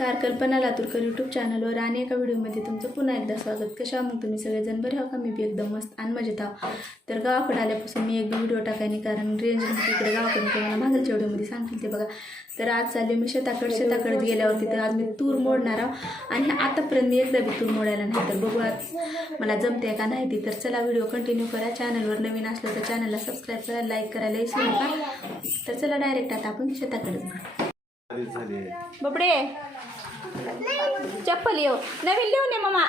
नमस्कार, कल्पना लातूरकर यूट्यूब चॅनलवर आणि एका व्हिडिओमध्ये तुमचं पुन्हा एकदा स्वागत. कशा मग तुम्ही सगळेजण बरे आहो का? मी बी एकदम मस्त आणि मजेत आहो. तर गावाकडे आल्यापासून मी एक व्हिडिओ टाकायने कारण रेंज इकडे गावाकडे तुम्हाला मागच्या व्हिडिओमध्ये सांगतील ते बघा. तर आज चालले मी शेताकडे गेल्यावरती तर आज मी तूर मोडणार आहो आणि आतापर्यंत मी एकदा बी तूर मोडायला नाही. तर बघू आज मला जमते का नाही ती. तर चला व्हिडिओ कंटिन्यू करा. चॅनलवर नवीन असलं तर चॅनलला सबस्क्राईब करा, लाईक करायला विसरू नका. तर चला डायरेक्ट आता आपण शेताकडे जाऊ. बबडे चप्पल येऊ नवीन लिहू ने मामा,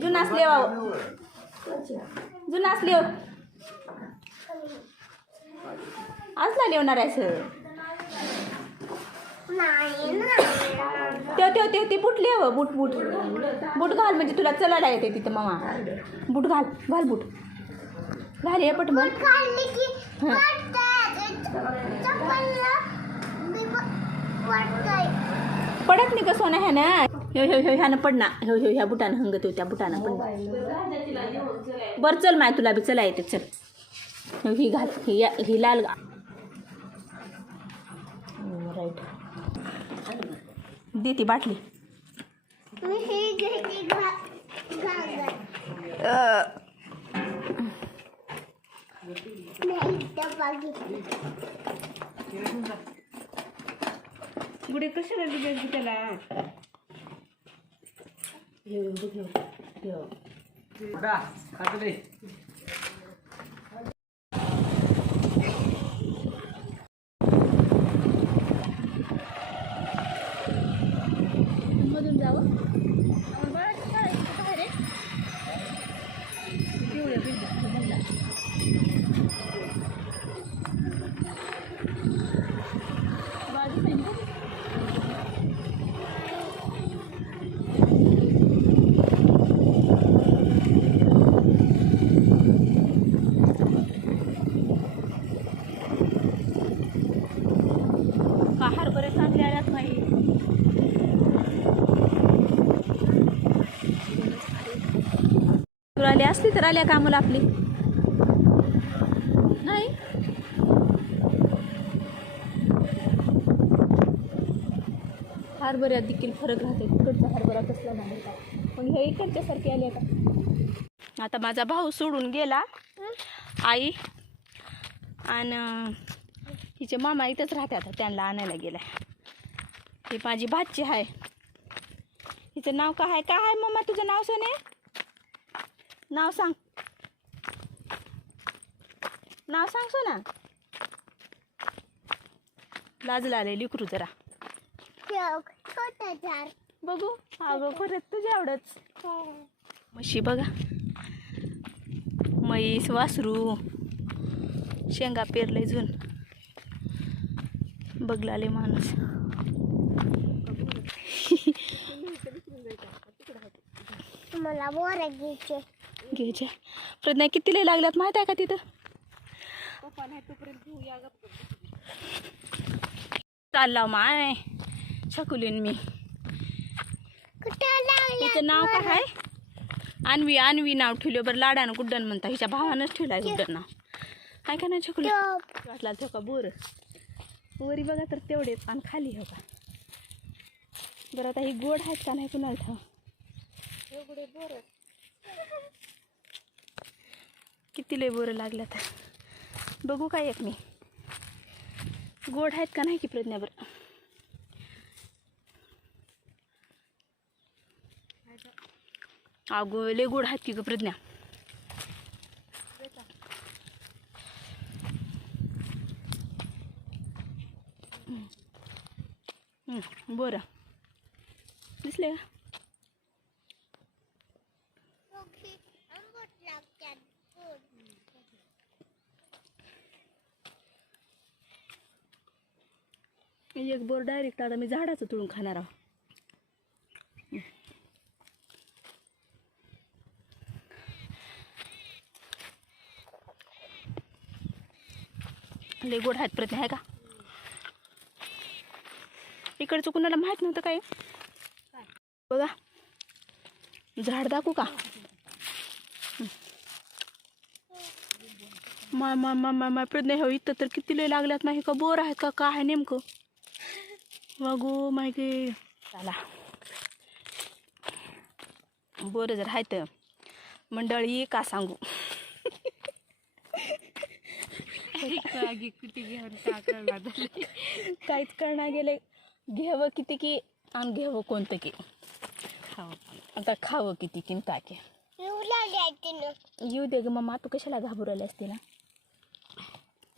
जुनाच लिहाव, जुनाच लिहू. आजला लिहणार आहे सर. तेव ते बूट लिहावं. बूट घाल म्हणजे तुला चलायला येते तिथं मामा. बूट घाल बूट घाल हे पट मग. पडत नाही का सोना ह्या ना ह्यानं पडना. ह्या बुटानं हंगत हो, त्या बुटानं पडना. बरं चल माय, तुला बी चला येते. चल ही घाल, ही लाल गा. राईट दे ती बाटली. गुडे कशाला दिली त्याला. मधून जावं हरभरे चांगले आल्यात नाही. तुला आली असली तर आल्या कामाला आपली नाही. हरभऱ्यात देखील फरक राहते. तिकडचा हरभरा कसला नाही का, पण हे इकडच्या सारखे आले का. आता माझा भाऊ सोडून गेला. आई आणि हिचे मामा इथंच राहते. आता त्यांना आणायला गेलाय. ही माझी भाची आहे. हिचं नाव काय आहे? काय आहे मम्मा तुझं नाव? सोने नाव सांग, नाव सांग सोना. लाजला आले लिकरू जरा. बघू अगं खरंच तुझ्या एवढंच. म्हशी बघा, म्हैस वासरू शेंगा पेरले जून बघलाले माणूस. मला बोर घ्यायचे. प्रज्ञा किती लय लागल्यात माहित आहे का तिथं. चालला माय छकुलीन मी. तिचं नाव काय आहे? अन्वी नाव ठेवलं. बरं लाडानं गुड्डन म्हणता. हिच्या भावानंच ठेवलाय गुड्डन नाव. आहे का नाही छकुली? वाटला तो का बोर वरी बघा तर तेवढेच आणि खाली हो का. बरं आता ही गोड आहेत का नाही कुणाला ठाव. एवढे बोर किती लय बोरं लागल्यात. बघू काय एक मी गोड आहेत का नाही की प्रज्ञा. बरं अगो लय गोड आहेत की ग प्रज्ञा. बरं दिसले का. एक बोर डायरेक्ट आता मी झाडाचं तुळून खाणार आहो. लय गोड आहेत प्रज्ञा आहे का. इकडचं कुणाला माहित नव्हतं काय. बघा झाड दाखवू का. माय प्रज्ञा हो इथं तर किती लय लागल्यात नाही का. बोर आहेत का काय नेमकं. वागो माय गे चला बरं जर आहे तर मंडळी का सांगू काहीच करणार गेले घ्यावं किती की आणि घ्यावं कोणतं की खावं आता खावं किती की काय की येऊ दे ग मम्मा तू कशाला घाबरवली असते ना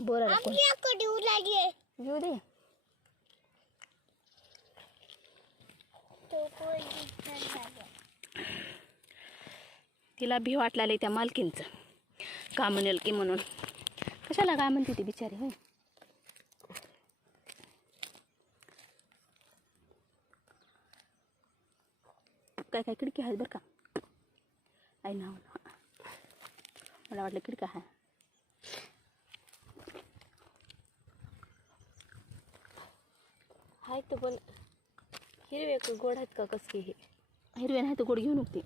बरं येऊ दे तिला भी वाटलेलं त्या मालकींचं का म्हणेल की म्हणून कशाला काय म्हणते ती बिचारी होय काय काय खिडकी आहेत बरं का आई नाव मला वाटलं खिडका आहे हाय तर पण हिरवे गोड आहेत का कसं हे हिरवे नाही तर गोड घेऊन उगते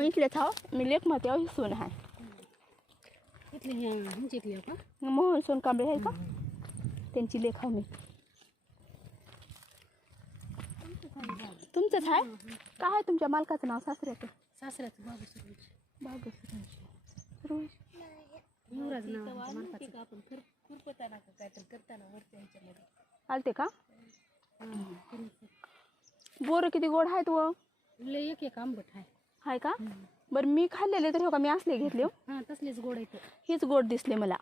इथले थाव मी लेख माते सोन आहे इथले का मोहन सोन कांबळे आहे का त्यांची लेख मी तुमचंच आहे काय आहे तुमच्या मालकाचं नाव सासऱ्याचं सासऱ्याचं बाबू युवराज नाव आपण खुरपताना काय तर करताना वरच्या ह्याच्यामध्ये आलते का बोरं किती गोड आहेत व लय एक आंबट आहे का बरं मी खाल्लेले तर हो का मी असले घेतले हां तसलेच गोड आहेत हेच गोड दिसले मला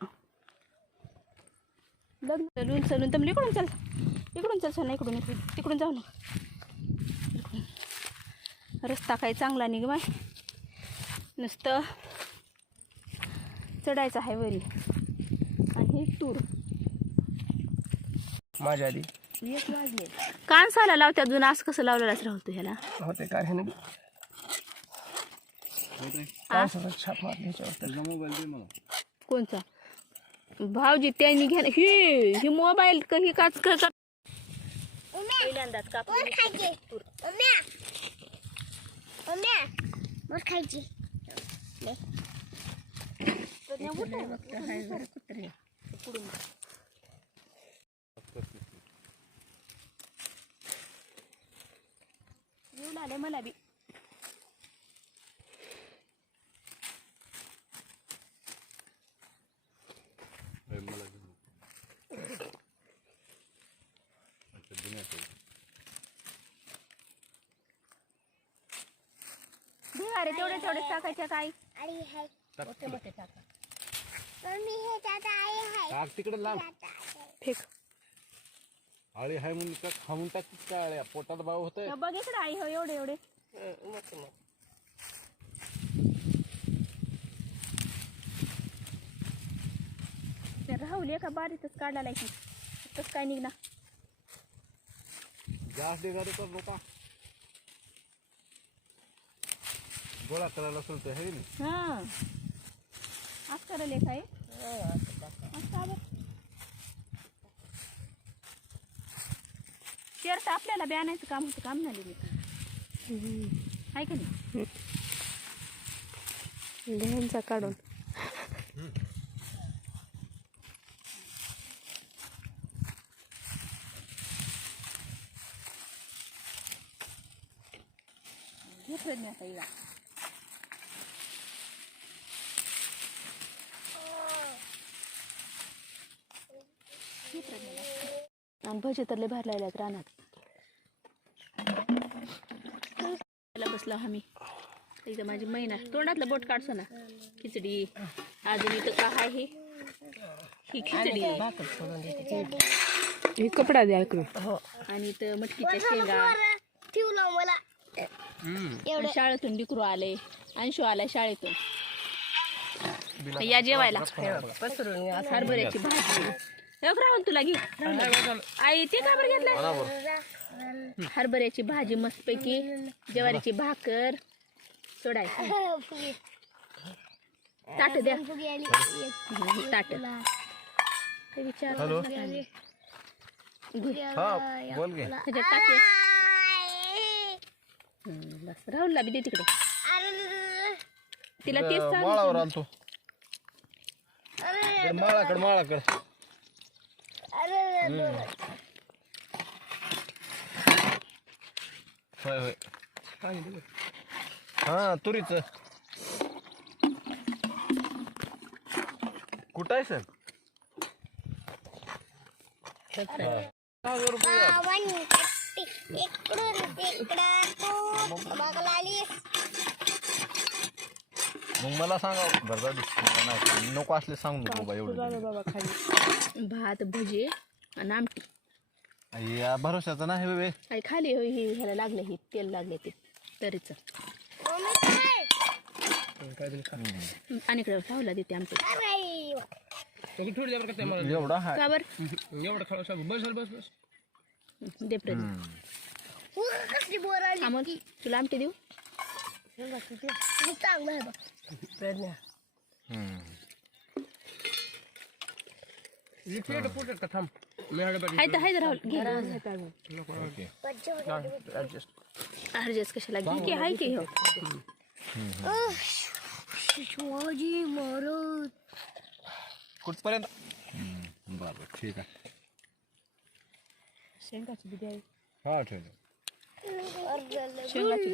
लग्न चलून चलून तर इकडून चल ना इकडून तिकडून जाऊ ना रस्ता काही चांगला निघ माय नुसतं चढायचं आहे वरी आणि हे टूर माझ्या आधी एक वाजले कानसाला लावत्या अजून असं कसं लावलेलाच राहतो ह्याला होते काय हे नाही छाप मारली ह्याच्यावर कोणचा भाऊजी त्यांनी घ्या ही मोबाईल काही काच पहिल्यांदाच खायची येऊन आले मला बी अरे तेवढे टाकायच्या काय मोठे टाका तिकडे लांब फेक आळी हाय म्हणून का खाऊन टाकीत काय आळ्या पोटात भाव होतंय बघ इकडे आई हो एवढे राहुल एका बारीतच काढायला की तसं काय निघणार जास्त निघाले तर लोका गोळा करायला सुलतोय हे नाही हां आज करायला काय शेअर तर आपल्याला बी आणायचं काम होतं काम झाले आहे का नाही लहानचा काढून घेतलं नाही आता इला आणि भजे तर लय बाहेर लागल्यात रानात बसला आम्ही इथं माझी मैना तोंडातलं बोट काढसो ना खिचडी अजून इथं का आहे ही खिचडी हे कपडा द्या इकडून हो आणि इथं मटकीच्या शेंगा ठेवलं मला शाळेतून डिकरू आले अंशू आलाय शाळेतून या जेवायला हरभऱ्याची भाजी राहुल तुला घे आई ते का बरं घेतलं हरभऱ्याची भाजी मस्तपैकी ज्वारीची भाकर सोडाय ताट द्या ताट ते विचार हॅलो बोल गे त्याच्यात टाके बस राहुलला बी दे तिकडे तिला तेच माळावर आणतो माळाकडे होय होय हा तुरीच कुठं आहे सर मग मला सांगा बरं जाऊ दे. मला नाही नको असले सांगू नको बाबा एवढं बाबा खाली भात भजी आणि आमटी या भरोशाचा नाही बे आई खाली होय हे ह्याला लागले हे तेल लागले ते तरीच आणि इकडे पाहुला देते आमचे एवढा हाय का बरं दे प्रदीप अमोल तुला आमटी देऊ हाय तर राहुल घे ऍडजस्ट कशाला घे की हाय की हो शिवाजी महाराज कुठपर्यंत बरं ठीक आहे शेंगाची बिद्या आहे हा ठेवलं शेंगाची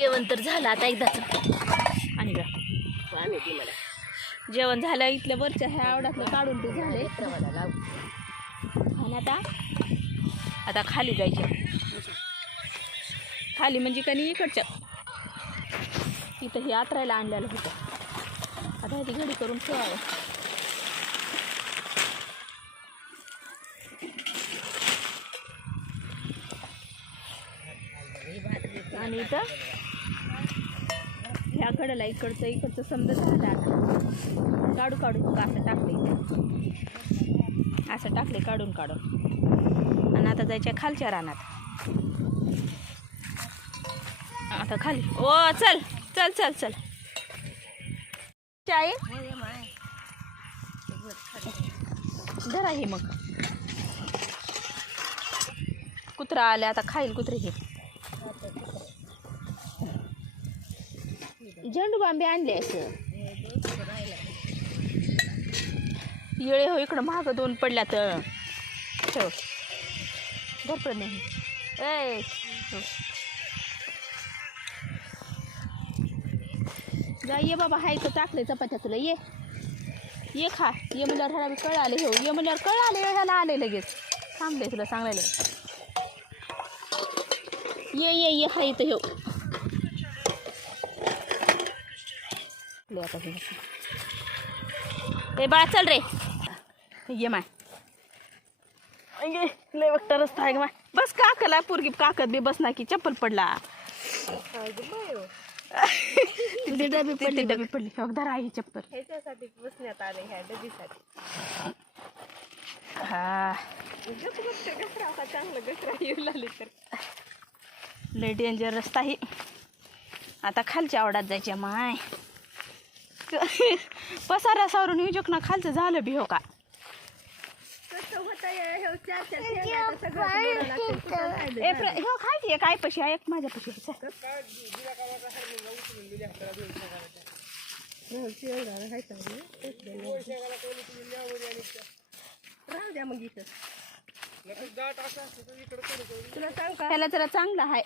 जेवण तर झालं आता एकदाच आणि जेवण झालं इथल्या वरच्या ह्या आवडातलं काढून ते झाले आणि आता खाली जायचं खाली म्हणजे का नाही इकडच्या इथं हे आतरायला आणलेलं होतं आता ह्याची घडी करून ठेवावं आणि इथं ह्या कडेला इकडचं समजा झालं आता काढून असं टाकले असं टाकले काढून आणि आता जायच्या खालच्या रानात आता खाली ओ चल चल चल चल चाय धरा हे मग कुत्रा आले आता खाईल कुत्रे हे झेंडू बांबे आणले असं येळे हो इकडं महाग दोन पडल्या तर ठेव घरपड नाही ए जा ये बाबा हाय तर टाकले चपात्या तुला ये खा ये म्हणल्यावर ह्याला कळ आले हो ये म्हणल्यावर कळ आले ह्याला आले लगेच थांबले तुला सांगायला ये हाय तर हो आता ए बाळा चल रे ये माय लय वक्ता रस्ता आहे माय बस काकला पोरगी काकत बी बस ना की चप्पल पडला डबी पडली धरा ही चप्पल ह्याच्यासाठी बसण्यात आले ह्या डबीसाठी हा घसरा चांगलं घसरा येऊ लागले तर लय डेंजर रस्ता ही आता खालच्या आवडात जायच्या माय पसारा सावरून युजक ना खालचं झालं बी हो का हो खायची एक आई पशी एक माझ्या पशी राहू द्या मग इथं तुला सांग का त्याला जरा चांगला आहे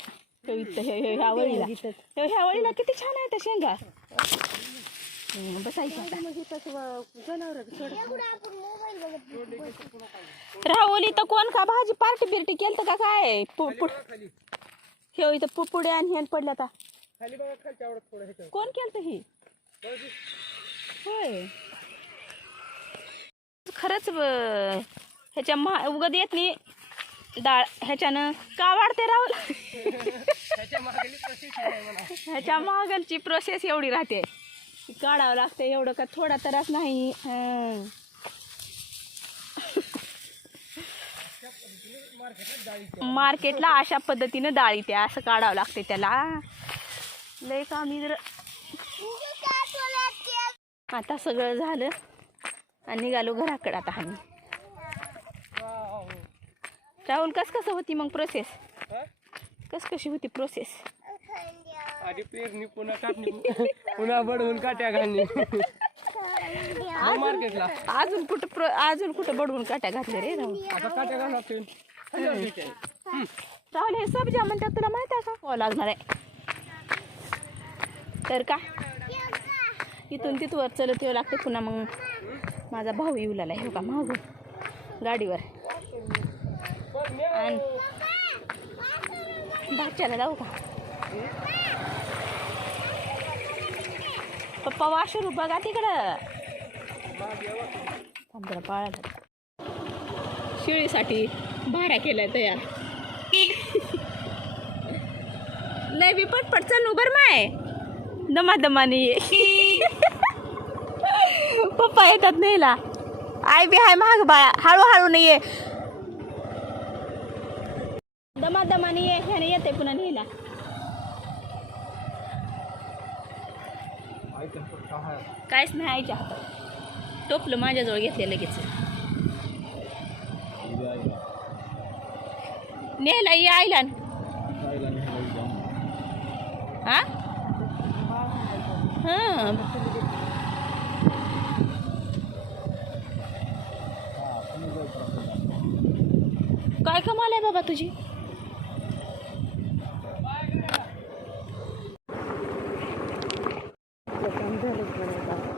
ह्या वळीला किती छान आहे त्या शेंगा बसायचं राहुली तर कोण का भाजी पार्टी बिर्टी केलं का काय हे इथं पुढे आणि ह्यान पडल्या आता कोण केलं ही होय खरंच ह्याच्या उगत येत नाही डाळ ह्याच्यानं का वाढते राहुल ह्याच्या मागलची प्रोसेस एवढी राहते काढावं लागतं एवढं का थोडा त्रास नाही मार्केटला अशा पद्धतीनं डाळी त्या असं काढावं लागते त्याला लय कामी जर आता सगळं झालं आणि निघालो घराकडे आता आम्ही राहुल कसं होती मग प्रोसेस कशी होती प्रोसेस आधी पेरणी पुन्हा कापणी पुन्हा बडवून काट्या घालणे मार्केटला अजून कुठं बडवून काट्या घातल्या रे राहुल. आता काट्या घालणार ते राहुल हे सब्जा म्हणतात तुला माहित आहे का हो लागणार आहे तर का इथून तिथवर चलत येऊ लागतं पुन्हा मग माझा भाऊ येऊ लागला हो का मागून गाडीवर आणि भाच्याला जाऊ का पप्पा वाशरू बघा तिकडं पंधरा पाळायला शेळीसाठी भाड्या केलाय तयार लय बी पटपट चल बर माय दमादमाने ये पप्पा येतात नेला आई बी हाय महाग बाळा हळूहळू नाही ये दमादमाने ये ह्याने येते पुन्हा नेला काहीच नाही आईच्या हातात टोपलं माझ्याजवळ घेतले लगेच नेला ये आईला हा हां काय कमाल आहे बाबा तुझी काम झालं